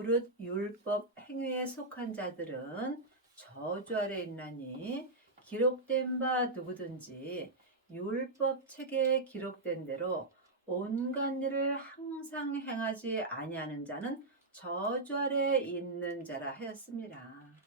무릇 율법 행위에 속한 자들은 저주 아래 있나니 기록된 바 누구든지 율법 책에 기록된 대로 온갖 일을 항상 행하지 아니하는 자는 저주 아래 있는 자라 하였습니다.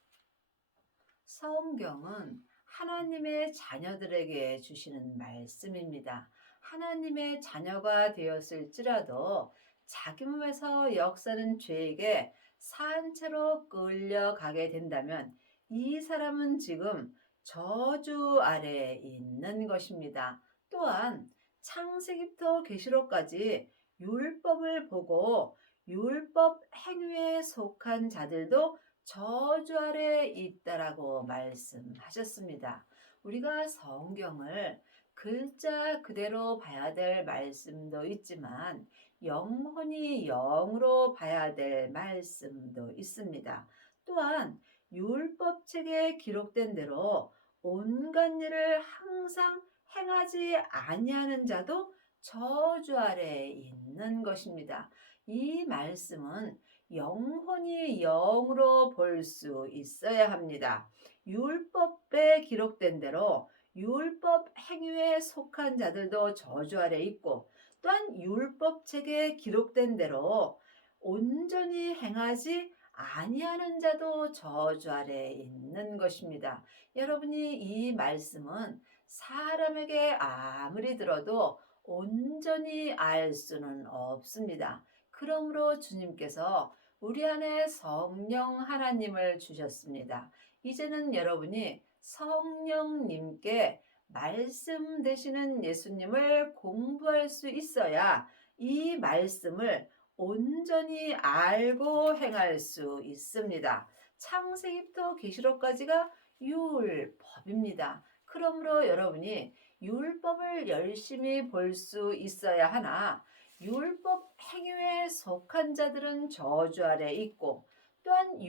성경은 하나님의 자녀들에게 주시는 말씀입니다. 하나님의 자녀가 되었을지라도 자기 몸에서 역사는 죄에게 산채로 끌려가게 된다면 이 사람은 지금 저주 아래에 있는 것입니다. 또한 창세기부터 계시록까지 율법을 보고 율법 행위에 속한 자들도 저주 아래 있다라고 말씀하셨습니다. 우리가 성경을 글자 그대로 봐야 될 말씀도 있지만 영혼이 영으로 봐야 될 말씀도 있습니다. 또한 율법책에 기록된 대로 온갖 일을 항상 행하지 아니하는 자도 저주 아래에 있는 것입니다. 이 말씀은 영혼이 영으로 볼 수 있어야 합니다. 율법에 기록된 대로 율법 행위에 속한 자들도 저주 아래 있고 또한 율법책에 기록된 대로 온전히 행하지 아니하는 자도 저주 아래 있는 것입니다. 여러분이 이 말씀은 사람에게 아무리 들어도 온전히 알 수는 없습니다. 그러므로 주님께서 우리 안에 성령 하나님을 주셨습니다. 이제는 여러분이 성령님께 말씀 되시는 예수님을 공부할 수 있어야 이 말씀을 온전히 알고 행할 수 있습니다. 창세기부터 계시록까지가 율법입니다. 그러므로 여러분이 율법을 열심히 볼 수 있어야 하나 율법 행위에 속한 자들은 저주 아래 있고 또한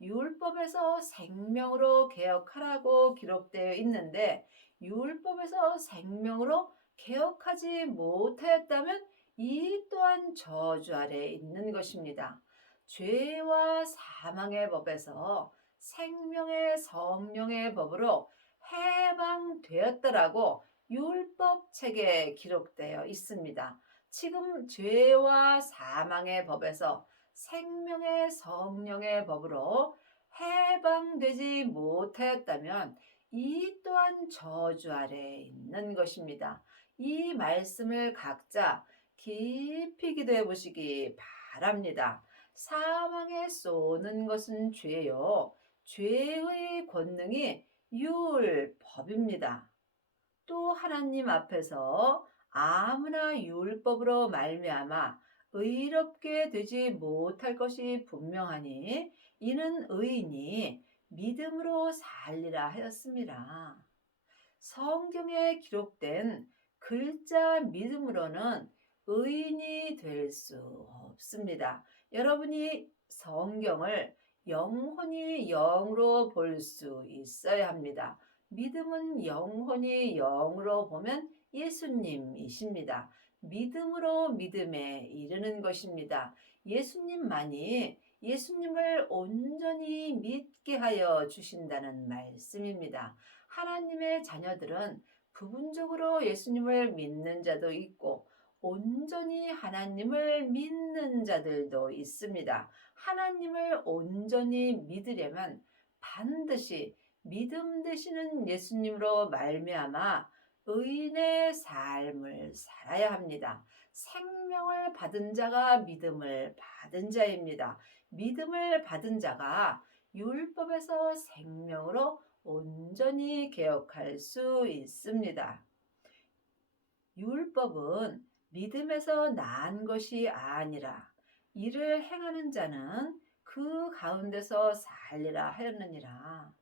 율법에서 생명으로 개혁하라고 기록되어 있는데 율법에서 생명으로 개혁하지 못하였다면 이 또한 저주 아래 있는 것입니다. 죄와 사망의 법에서 생명의 성령의 법으로 해방되었다라고 율법책에 기록되어 있습니다. 지금 죄와 사망의 법에서 생명의 성령의 법으로 해방되지 못하였다면 이 또한 저주 아래에 있는 것입니다. 이 말씀을 각자 깊이 기도해 보시기 바랍니다. 사망에 쏘는 것은 죄요. 죄의 권능이 율법입니다. 또 하나님 앞에서 아무나 율법으로 말미암아 의롭게 되지 못할 것이 분명하니 이는 의인이 믿음으로 살리라 하였습니다. 성경에 기록된 글자 믿음으로는 의인이 될 수 없습니다. 여러분이 성경을 영혼이 영으로 볼 수 있어야 합니다. 믿음은 영혼이 영으로 보면 예수님이십니다. 믿음으로 믿음에 이르는 것입니다. 예수님을 온전히 믿게 하여 주신다는 말씀입니다. 하나님의 자녀들은 부분적으로 예수님을 믿는 자도 있고 온전히 하나님을 믿는 자들도 있습니다. 하나님을 온전히 믿으려면 반드시 믿음 되시는 예수님으로 말미암아 의인의 삶을 살아야 합니다. 생명을 받은 자가 믿음을 받은 자입니다. 믿음을 받은 자가 율법에서 생명으로 온전히 개혁할 수 있습니다. 율법은 믿음에서 난 것이 아니라 이를 행하는 자는 그 가운데서 살리라 하였느니라.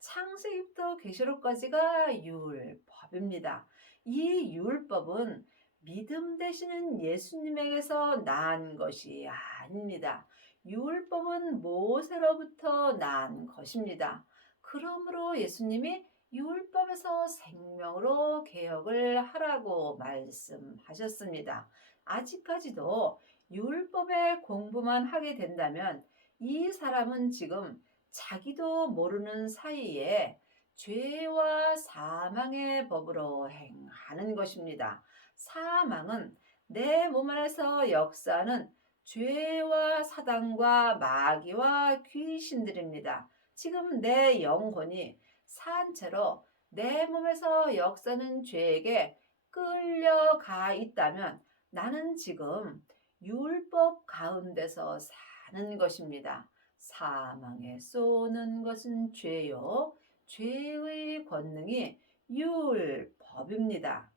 창세기부터 계시록까지가 율법입니다. 이 율법은 믿음 되시는 예수님에게서 난 것이 아닙니다. 율법은 모세로부터 난 것입니다. 그러므로 예수님이 율법에서 생명으로 개혁을 하라고 말씀하셨습니다. 아직까지도 율법의 공부만 하게 된다면 이 사람은 지금 자기도 모르는 사이에 죄와 사망의 법으로 행하는 것입니다. 사망은 내 몸 안에서 역사하는 죄와 사단과 마귀와 귀신들입니다. 지금 내 영혼이 산채로 내 몸에서 역사하는 죄에게 끌려가 있다면 나는 지금 율법 가운데서 사는 것입니다. 사망에 쏘는 것은 죄요. 죄의 권능이 율법입니다.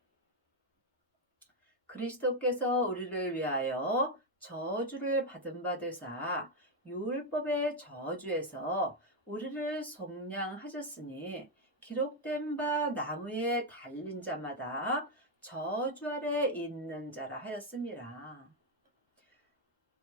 그리스도께서 우리를 위하여 저주를 받은 바 되사 율법의 저주에서 우리를 속량하셨으니 기록된 바 나무에 달린 자마다 저주 아래 있는 자라 하였습니다.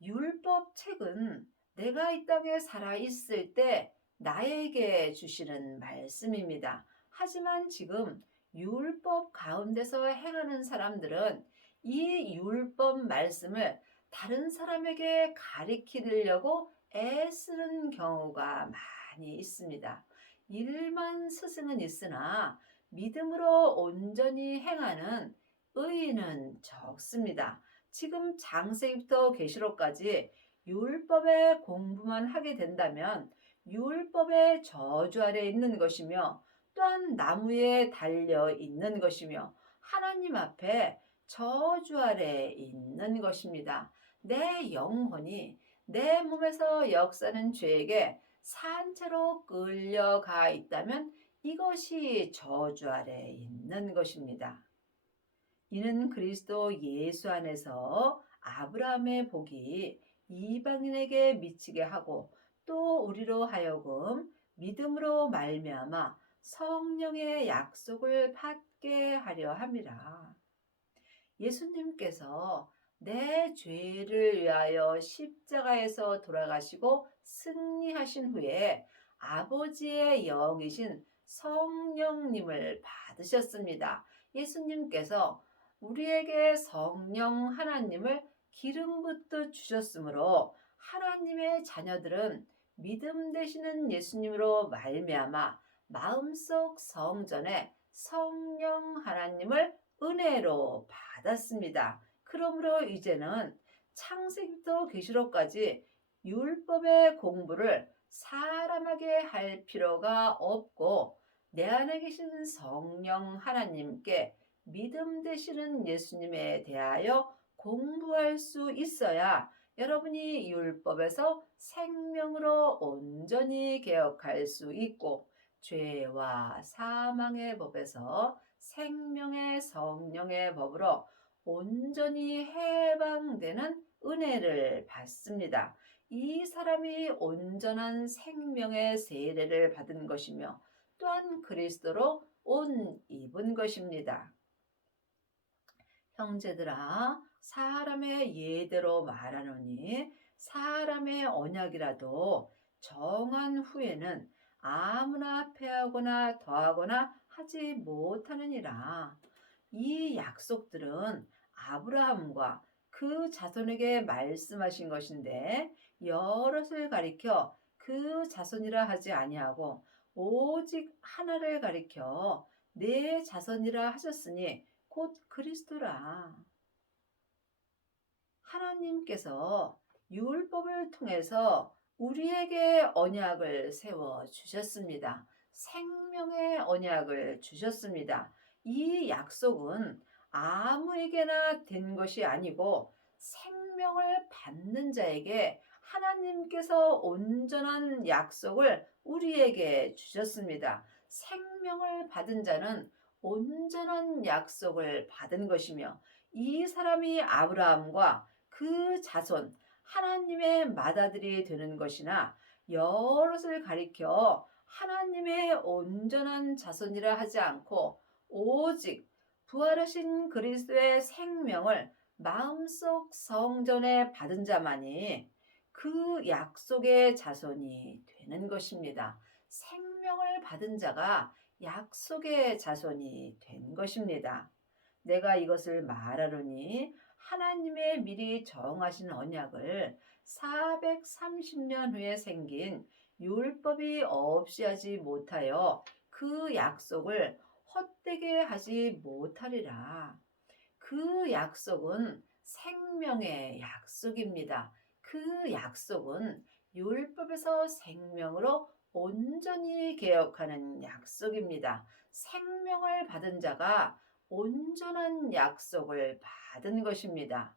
율법 책은 내가 이 땅에 살아 있을 때 나에게 주시는 말씀입니다. 하지만 지금 율법 가운데서 행하는 사람들은 이 율법 말씀을 다른 사람에게 가리키려고 애쓰는 경우가 많이 있습니다. 일만 스승은 있으나 믿음으로 온전히 행하는 의인은 적습니다. 지금 창세기부터 계시록까지 율법의 공부만 하게 된다면 율법의 저주 아래 있는 것이며 또한 나무에 달려 있는 것이며 하나님 앞에 저주 아래 있는 것입니다. 내 영혼이 내 몸에서 역사하는 죄에게 산채로 끌려가 있다면 이것이 저주 아래 있는 것입니다. 이는 그리스도 예수 안에서 아브라함의 복이 이방인에게 미치게 하고 또 우리로 하여금 믿음으로 말미암아 성령의 약속을 받게 하려 함이라. 예수님께서 내 죄를 위하여 십자가에서 돌아가시고 승리하신 후에 아버지의 영이신 성령님을 받으셨습니다. 예수님께서 우리에게 성령 하나님을 기름 붓듯 주셨으므로 하나님의 자녀들은 믿음 되시는 예수님으로 말미암아 마음속 성전에 성령 하나님을 은혜로 받았습니다. 그러므로 이제는 창세기부터 계시록까지 율법의 공부를 사람에게 할 필요가 없고 내 안에 계신 성령 하나님께 믿음 되시는 예수님에 대하여 공부할 수 있어야 여러분이 율법에서 생명으로 온전히 개혁할 수 있고 죄와 사망의 법에서 생명의 성령의 법으로 온전히 해방되는 은혜를 받습니다. 이 사람이 온전한 생명의 세례를 받은 것이며 또한 그리스도로 옷 입은 것입니다. 형제들아, 사람의 예대로 말하노니 사람의 언약이라도 정한 후에는 아무나 패하거나 더하거나 하지 못하느니라. 이 약속들은 아브라함과 그 자손에게 말씀하신 것인데 여럿을 가리켜 그 자손이라 하지 아니하고 오직 하나를 가리켜 내 자손이라 하셨으니 곧 그리스도라. 하나님께서 율법을 통해서 우리에게 언약을 세워 주셨습니다. 생명의 언약을 주셨습니다. 이 약속은 아무에게나 된 것이 아니고 생명을 받는 자에게 하나님께서 온전한 약속을 우리에게 주셨습니다. 생명을 받은 자는 온전한 약속을 받은 것이며 이 사람이 아브라함과 그 자손 하나님의 맏아들이 되는 것이나 여럿을 가리켜 하나님의 온전한 자손이라 하지 않고 오직 부활하신 그리스도의 생명을 마음속 성전에 받은 자만이 그 약속의 자손이 되는 것입니다. 생명을 받은 자가 약속의 자손이 된 것입니다. 내가 이것을 말하노니 하나님의 미리 정하신 언약을 430년 후에 생긴 율법이 없이 하지 못하여 그 약속을 헛되게 하지 못하리라. 그 약속은 생명의 약속입니다. 그 약속은 율법에서 생명으로 온전히 개혁하는 약속입니다. 생명을 받은 자가 온전한 약속을 받은 것입니다.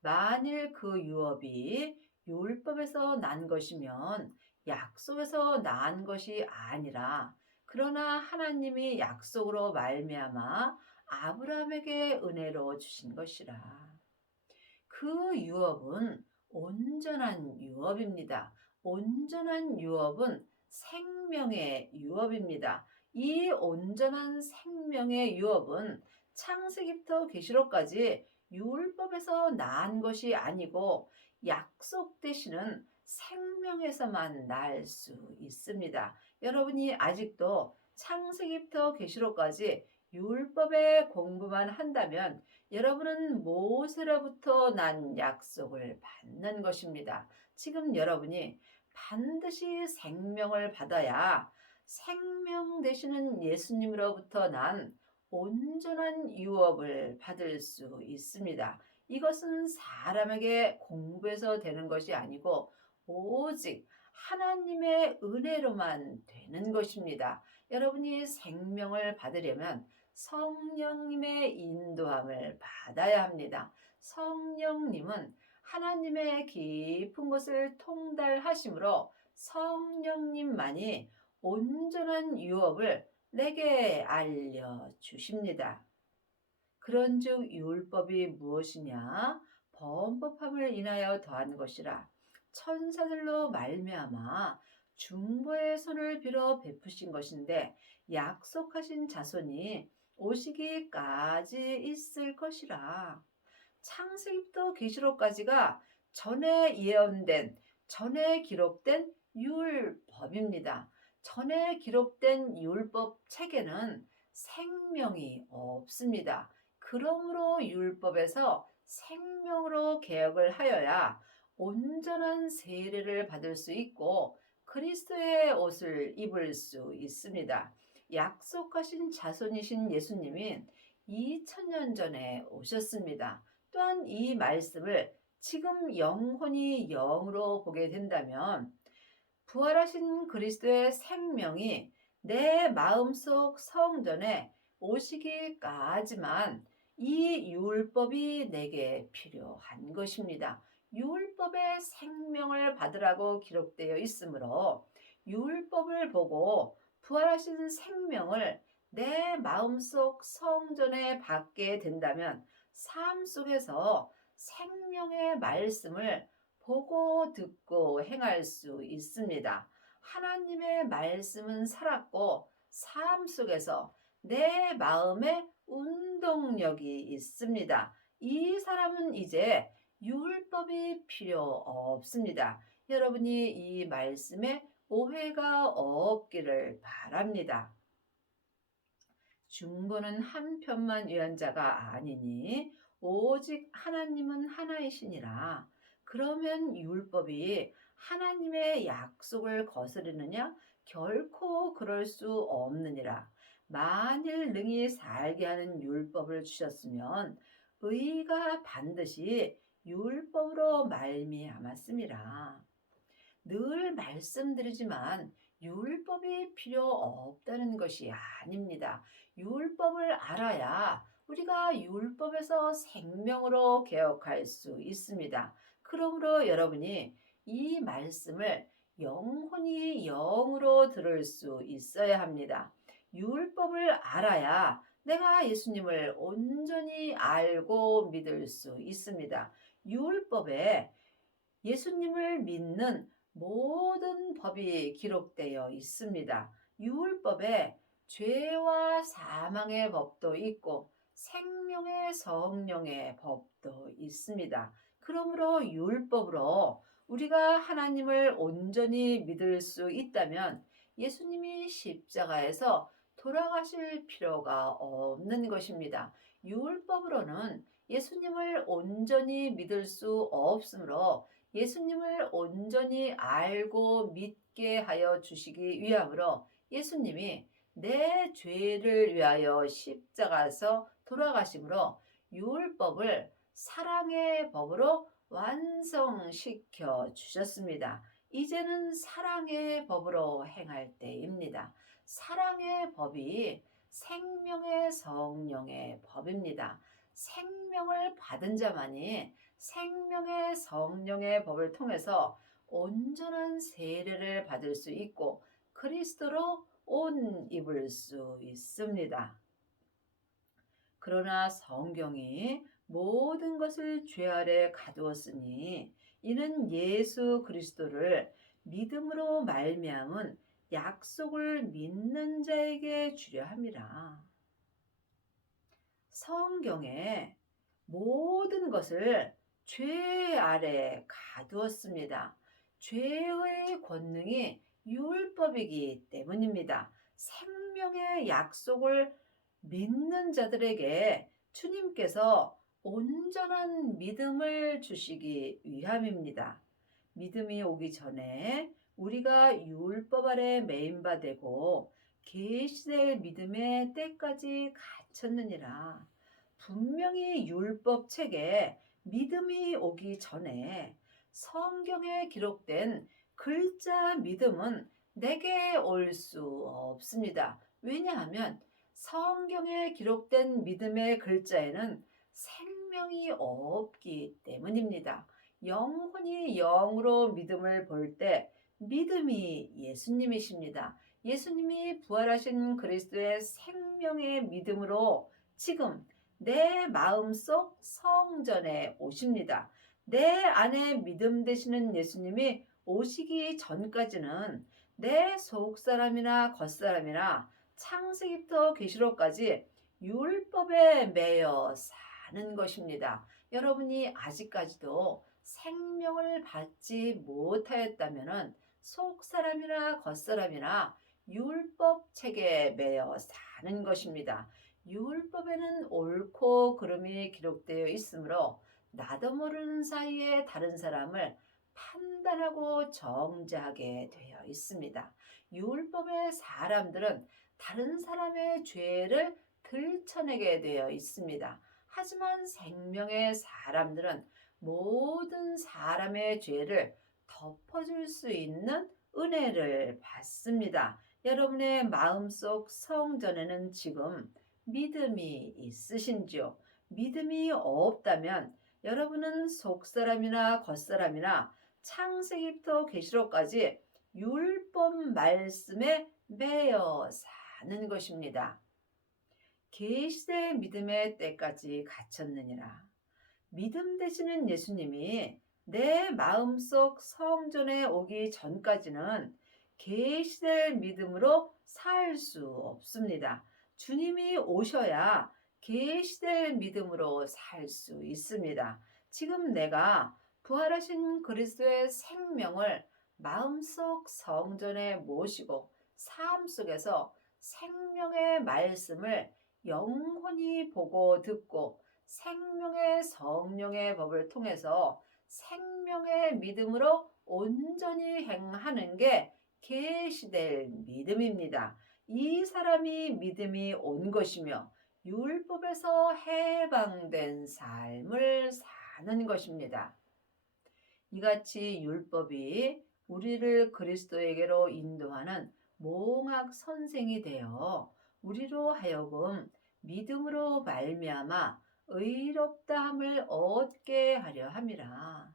만일 그 유업이 율법에서 난 것이면 약속에서 난 것이 아니라, 그러나 하나님이 약속으로 말미암아 아브라함에게 은혜로 주신 것이라. 그 유업은 온전한 유업입니다. 온전한 유업은 생명의 유업입니다. 이 온전한 생명의 유업은 창세기부터 계시록까지 율법에서 난 것이 아니고 약속 되시는 생명에서만 날 수 있습니다. 여러분이 아직도 창세기부터 계시록까지 율법의 공부만 한다면 여러분은 모세로부터 난 약속을 받는 것입니다. 지금 여러분이 반드시 생명을 받아야 생명 되시는 예수님으로부터 난 온전한 유업을 받을 수 있습니다. 이것은 사람에게 공부해서 되는 것이 아니고 오직 하나님의 은혜로만 되는 것입니다. 여러분이 생명을 받으려면 성령님의 인도함을 받아야 합니다. 성령님은 하나님의 깊은 것을 통달하심으로 성령님만이 온전한 유업을 내게 알려주십니다. 그런즉 율법이 무엇이냐? 범법함을 인하여 더한 것이라. 천사들로 말미암아 중보의 손을 빌어 베푸신 것인데 약속하신 자손이 오시기까지 있을 것이라. 창세기부터 계시록까지가 전에 예언된, 전에 기록된 율법입니다. 전에 기록된 율법 책에는 생명이 없습니다. 그러므로 율법에서 생명으로 개혁을 하여야 온전한 세례를 받을 수 있고 그리스도의 옷을 입을 수 있습니다. 약속하신 자손이신 예수님이 2000년 전에 오셨습니다. 또한 이 말씀을 지금 영혼이 영으로 보게 된다면 부활하신 그리스도의 생명이 내 마음속 성전에 오시기까지만 이 율법이 내게 필요한 것입니다. 율법의 생명을 받으라고 기록되어 있으므로 율법을 보고 부활하신 생명을 내 마음속 성전에 받게 된다면 삶 속에서 생명의 말씀을 보고 듣고 행할 수 있습니다. 하나님의 말씀은 살았고 삶 속에서 내 마음에 운동력이 있습니다. 이 사람은 이제 율법이 필요 없습니다. 여러분이 이 말씀에 오해가 없기를 바랍니다. 중보는 한 편만 위한 자가 아니니 오직 하나님은 하나이시니라. 그러면 율법이 하나님의 약속을 거스르느냐? 결코 그럴 수 없느니라. 만일 능히 살게 하는 율법을 주셨으면 의가 반드시 율법으로 말미암았음이라. 늘 말씀드리지만 율법이 필요 없다는 것이 아닙니다. 율법을 알아야 우리가 율법에서 생명으로 개혁할 수 있습니다. 그러므로 여러분이 이 말씀을 영혼이 영으로 들을 수 있어야 합니다. 율법을 알아야 내가 예수님을 온전히 알고 믿을 수 있습니다. 율법에 예수님을 믿는 모든 법이 기록되어 있습니다. 율법에 죄와 사망의 법도 있고 생명의 성령의 법도 있습니다. 그러므로 율법으로 우리가 하나님을 온전히 믿을 수 있다면 예수님이 십자가에서 돌아가실 필요가 없는 것입니다. 율법으로는 예수님을 온전히 믿을 수 없으므로 예수님을 온전히 알고 믿게 하여 주시기 위함으로 예수님이 내 죄를 위하여 십자가에서 돌아가심으로 율법을 사랑의 법으로 완성시켜 주셨습니다. 이제는 사랑의 법으로 행할 때입니다. 사랑의 법이 생명의 성령의 법입니다. 생명을 받은 자만이 생명의 성령의 법을 통해서 온전한 세례를 받을 수 있고 그리스도로 옷 입을 수 있습니다. 그러나 성경이 모든 것을 죄 아래 가두었으니 이는 예수 그리스도를 믿음으로 말미암은 약속을 믿는 자에게 주려 함이라. 성경에 모든 것을 죄 아래 가두었습니다. 죄의 권능이 율법이기 때문입니다. 생명의 약속을 믿는 자들에게 주님께서 온전한 믿음을 주시기 위함입니다. 믿음이 오기 전에 우리가 율법 아래 매인바 되고 계시될 믿음의 때까지 갇혔느니라. 분명히 율법 책에 믿음이 오기 전에 성경에 기록된 글자 믿음은 내게 올 수 없습니다. 왜냐하면 성경에 기록된 믿음의 글자에는 생명이 없기 때문입니다. 영혼이 영으로 믿음을 볼 때 믿음이 예수님이십니다. 예수님이 부활하신 그리스도의 생명의 믿음으로 지금 내 마음속 성전에 오십니다. 내 안에 믿음 되시는 예수님이 오시기 전까지는 내 속사람이나 겉사람이나 창세기부터 계시록까지 율법에 매여 사는 것입니다. 여러분이 아직까지도 생명을 받지 못하였다면 속사람이나 겉사람이나 율법 책에 매여 사는 것입니다. 율법에는 옳고 그름이 기록되어 있으므로 나도 모르는 사이에 다른 사람을 판단하고 정죄하게 되어 있습니다. 율법의 사람들은 다른 사람의 죄를 들춰내게 되어 있습니다. 하지만 생명의 사람들은 모든 사람의 죄를 덮어줄 수 있는 은혜를 받습니다. 여러분의 마음속 성전에는 지금 믿음이 있으신지요? 믿음이 없다면 여러분은 속사람이나 겉사람이나 창세기부터 계시록까지 율법 말씀에 매여 사는 것입니다. 계시될 믿음의 때까지 갇혔느니라. 믿음 되시는 예수님이 내 마음속 성전에 오기 전까지는 계시될 믿음으로 살 수 없습니다. 주님이 오셔야 계시될 믿음으로 살 수 있습니다. 지금 내가 부활하신 그리스도의 생명을 마음속 성전에 모시고 삶 속에서 생명의 말씀을 영원히 보고 듣고 생명의 성령의 법을 통해서 생명의 믿음으로 온전히 행하는 게 계시될 믿음입니다. 이 사람이 믿음이 온 것이며 율법에서 해방된 삶을 사는 것입니다. 이같이 율법이 우리를 그리스도에게로 인도하는 몽학 선생이 되어 우리로 하여금 믿음으로 말미암아 의롭다함을 얻게 하려 함이라.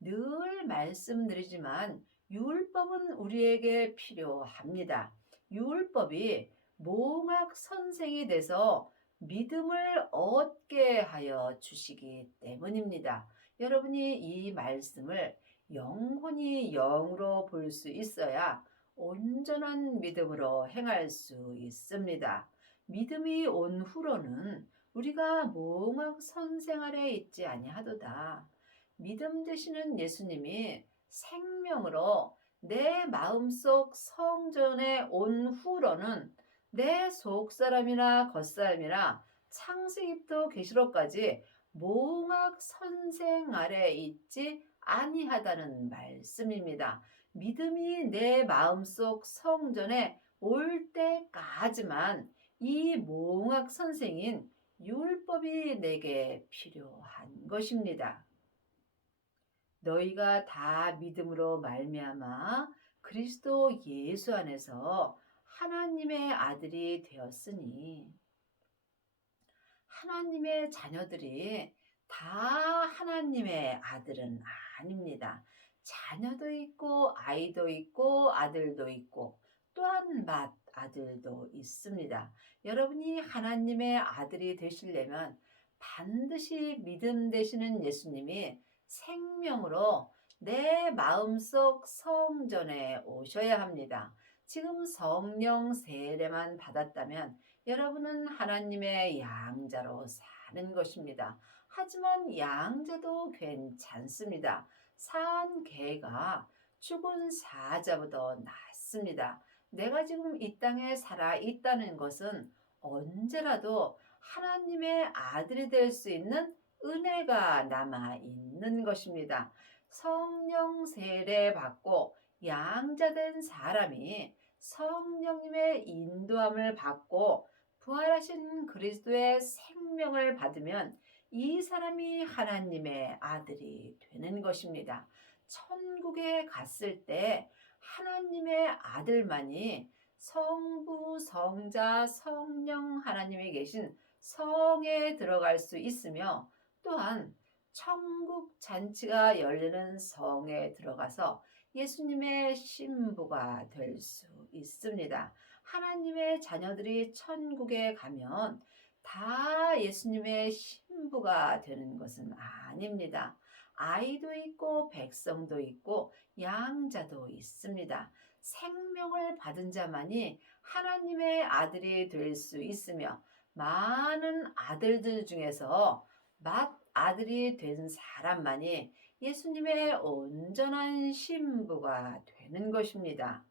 늘 말씀드리지만 율법은 우리에게 필요합니다. 율법이 몽학 선생이 돼서 믿음을 얻게 하여 주시기 때문입니다. 여러분이 이 말씀을 영혼이 영으로 볼 수 있어야 온전한 믿음으로 행할 수 있습니다. 믿음이 온 후로는 우리가 몽학 선생 아래 있지 아니하도다. 믿음 되시는 예수님이 생명으로 내 마음속 성전에 온 후로는 내 속사람이나 겉사람이나 창세기부터 계시록까지 몽학 선생 아래 있지 아니하다는 말씀입니다. 믿음이 내 마음속 성전에 올 때까지만 이 몽학 선생인 율법이 내게 필요한 것입니다. 너희가 다 믿음으로 말미암아 그리스도 예수 안에서 하나님의 아들이 되었으니, 하나님의 자녀들이 다 하나님의 아들은 아닙니다. 자녀도 있고 아이도 있고 아들도 있고 또한 맏아들도 있습니다. 여러분이 하나님의 아들이 되시려면 반드시 믿음 되시는 예수님이 생명으로 내 마음속 성전에 오셔야 합니다. 지금 성령 세례만 받았다면 여러분은 하나님의 양자로 사는 것입니다. 하지만 양자도 괜찮습니다. 산 개가 죽은 사자보다 낫습니다. 내가 지금 이 땅에 살아 있다는 것은 언제라도 하나님의 아들이 될 수 있는 은혜가 남아 있는 것입니다. 성령 세례 받고 양자된 사람이 성령님의 인도함을 받고 부활하신 그리스도의 생명을 받으면 이 사람이 하나님의 아들이 되는 것입니다. 천국에 갔을 때 하나님의 아들만이 성부, 성자, 성령 하나님이 계신 성에 들어갈 수 있으며, 또한 천국 잔치가 열리는 성에 들어가서 예수님의 신부가 될 수 있습니다. 하나님의 자녀들이 천국에 가면 다 예수님의 신부가 되는 것은 아닙니다. 아이도 있고 백성도 있고 양자도 있습니다. 생명을 받은 자만이 하나님의 아들이 될 수 있으며, 많은 아들들 중에서 맏아들이 된 사람만이 예수님의 온전한 신부가 되는 것입니다.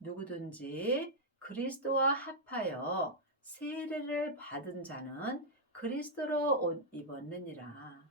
누구든지 그리스도와 합하여 세례를 받은 자는 그리스도로 옷 입었느니라.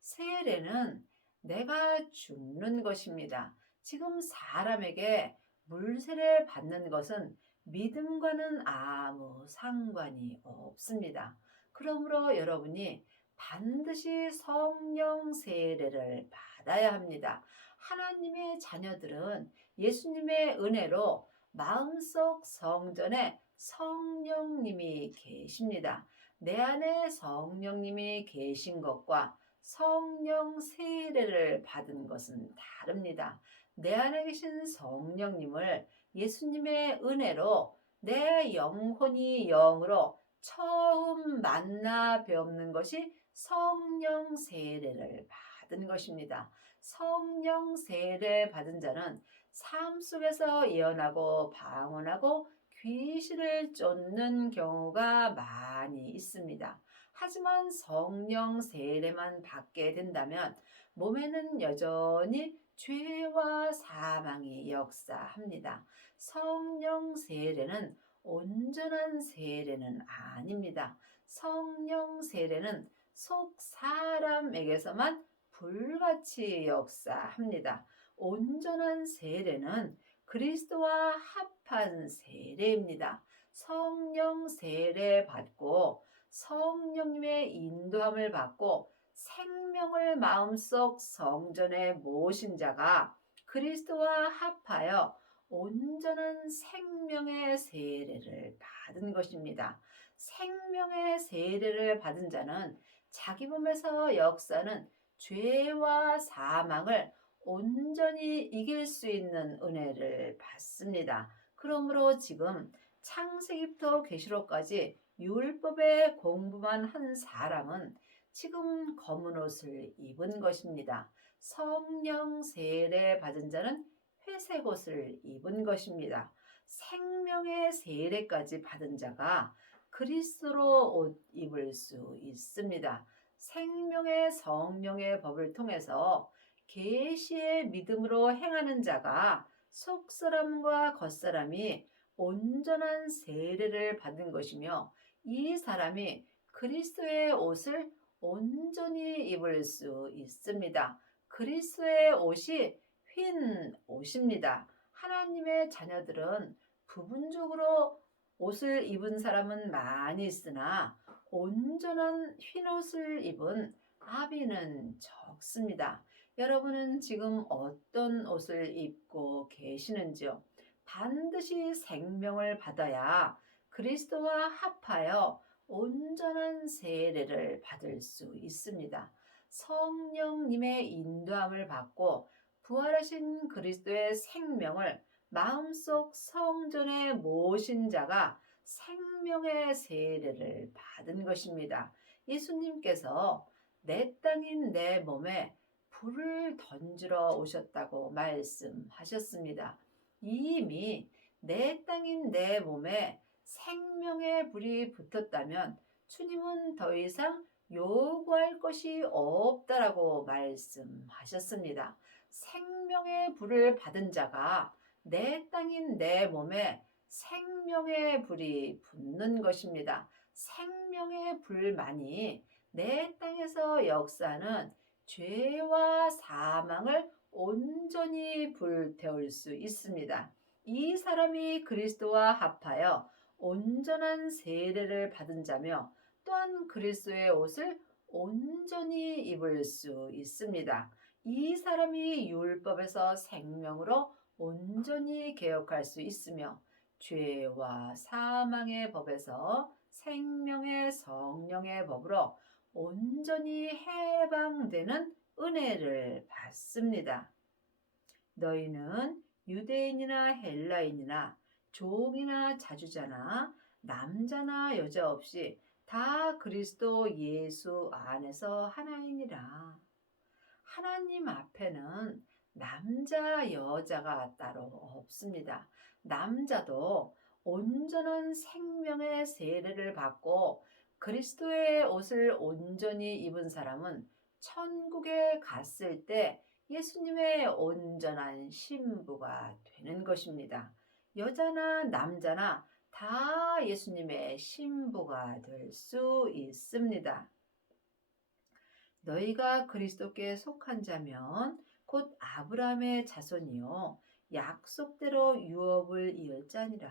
세례는 내가 죽는 것입니다. 지금 사람에게 물세례 받는 것은 믿음과는 아무 상관이 없습니다. 그러므로 여러분이 반드시 성령 세례를 받아야 합니다. 하나님의 자녀들은 예수님의 은혜로 마음속 성전에 성령님이 계십니다. 내 안에 성령님이 계신 것과 성령 세례를 받은 것은 다릅니다. 내 안에 계신 성령님을 예수님의 은혜로 내 영혼이 영으로 처음 만나 뵙는 것이 성령 세례를 받은 것입니다. 성령 세례 받은 자는 삶 속에서 예언하고 방언하고 귀신을 쫓는 경우가 많이 있습니다. 하지만 성령 세례만 받게 된다면 몸에는 여전히 죄와 사망이 역사합니다. 성령 세례는 온전한 세례는 아닙니다. 성령 세례는 속 사람에게서만 불같이 역사합니다. 온전한 세례는 그리스도와 합한 세례입니다. 성령 세례 받고 성령님의 인도함을 받고 생명을 마음속 성전에 모신 자가 그리스도와 합하여 온전한 생명의 세례를 받은 것입니다. 생명의 세례를 받은 자는 자기 몸에서 역사는 죄와 사망을 온전히 이길 수 있는 은혜를 받습니다. 그러므로 지금 창세기부터 계시록까지 율법의 공부만 한 사람은 지금 검은 옷을 입은 것입니다. 성령 세례 받은 자는 회색 옷을 입은 것입니다. 생명의 세례까지 받은 자가 그리스도로 옷 입을 수 있습니다. 생명의 성령의 법을 통해서 계시의 믿음으로 행하는 자가 속사람과 겉사람이 온전한 세례를 받은 것이며 이 사람이 그리스도의 옷을 온전히 입을 수 있습니다. 그리스도의 옷이 흰 옷입니다. 하나님의 자녀들은 부분적으로 옷을 입은 사람은 많이 있으나 온전한 흰 옷을 입은 아비는 적습니다. 여러분은 지금 어떤 옷을 입고 계시는지요? 반드시 생명을 받아야 그리스도와 합하여 온전한 세례를 받을 수 있습니다. 성령님의 인도함을 받고 부활하신 그리스도의 생명을 마음속 성전에 모신 자가 생명의 세례를 받은 것입니다. 예수님께서 내 땅인 내 몸에 불을 던지러 오셨다고 말씀하셨습니다. 이미 내 땅인 내 몸에 생명의 불이 붙었다면 주님은 더 이상 요구할 것이 없다라고 말씀하셨습니다. 생명의 불을 받은 자가 내 땅인 내 몸에 생명의 불이 붙는 것입니다. 생명의 불만이 내 땅에서 역사는 죄와 사망을 온전히 불태울 수 있습니다. 이 사람이 그리스도와 합하여 온전한 세례를 받은 자며 또한 그리스도의 옷을 온전히 입을 수 있습니다. 이 사람이 율법에서 생명으로 온전히 개혁할 수 있으며 죄와 사망의 법에서 생명의 성령의 법으로 온전히 해방되는 은혜를 받습니다. 너희는 유대인이나 헬라인이나 종이나 자주자나 남자나 여자 없이 다 그리스도 예수 안에서 하나이니라. 하나님 앞에는 남자 여자가 따로 없습니다. 남자도 온전한 생명의 세례를 받고 그리스도의 옷을 온전히 입은 사람은 천국에 갔을 때 예수님의 온전한 신부가 되는 것입니다. 여자나 남자나 다 예수님의 신부가 될 수 있습니다. 너희가 그리스도께 속한 자면 곧 아브라함의 자손이요 약속대로 유업을 이을 자니라.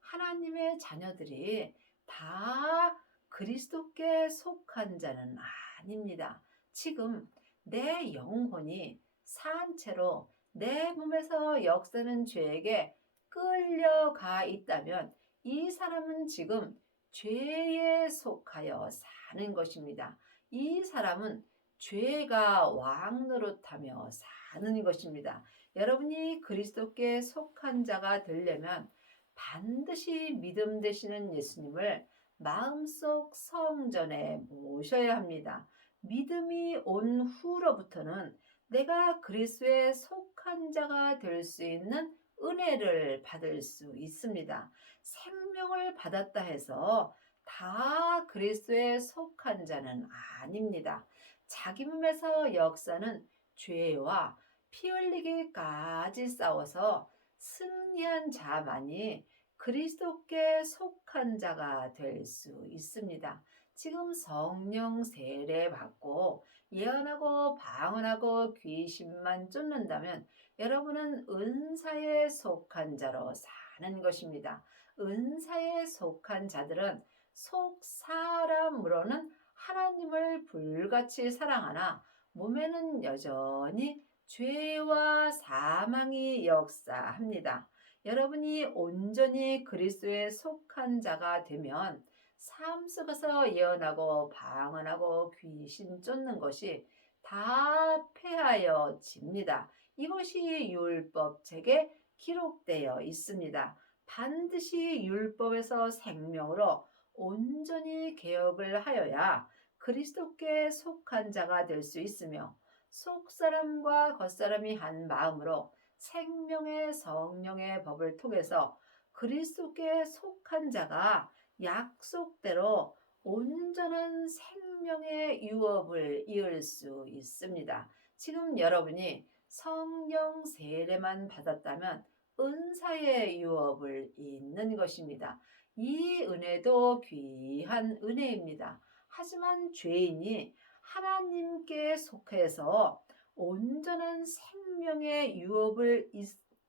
하나님의 자녀들이 다 그리스도께 속한 자는 아닙니다. 지금 내 영혼이 산채로 내 몸에서 역사는 죄에게 끌려가 있다면 이 사람은 지금 죄에 속하여 사는 것입니다. 이 사람은 죄가 왕노릇하며 사는 것입니다. 여러분이 그리스도께 속한 자가 되려면 반드시 믿음 되시는 예수님을 마음속 성전에 모셔야 합니다. 믿음이 온 후로부터는 내가 그리스도에 속한 자가 될 수 있는 은혜를 받을 수 있습니다. 생명을 받았다 해서 다 그리스도에 속한 자는 아닙니다. 자기 몸에서 역사는 죄와 피 흘리기까지 싸워서 승리한 자만이 그리스도께 속한 자가 될 수 있습니다. 지금 성령 세례 받고 예언하고 방언하고 귀신만 쫓는다면 여러분은 은사에 속한 자로 사는 것입니다. 은사에 속한 자들은 속 사람으로는 하나님을 불같이 사랑하나 몸에는 여전히 죄와 사망이 역사합니다. 여러분이 온전히 그리스도에 속한 자가 되면 삶 속에서 예언하고 방언하고 귀신 쫓는 것이 다 폐하여집니다. 이것이 율법책에 기록되어 있습니다. 반드시 율법에서 생명으로 온전히 개혁을 하여야 그리스도께 속한 자가 될 수 있으며 속사람과 겉사람이 한 마음으로 생명의 성령의 법을 통해서 그리스도께 속한 자가 약속대로 온전한 생명의 유업을 이을 수 있습니다. 지금 여러분이 성령 세례만 받았다면 은사의 유업을 잇는 것입니다. 이 은혜도 귀한 은혜입니다. 하지만 죄인이 하나님께 속해서 온전한 생명의 유업을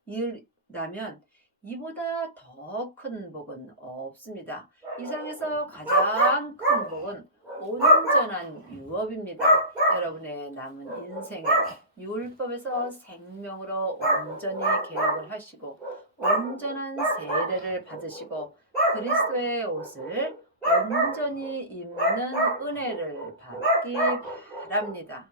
잃다면 이보다 더 큰 복은 없습니다. 이 세상에서 가장 큰 복은 온전한 유업입니다. 여러분의 남은 인생에 율법에서 생명으로 온전히 개혁을 하시고 온전한 세례를 받으시고 그리스도의 옷을 온전히 입는 은혜를 받기 바랍니다.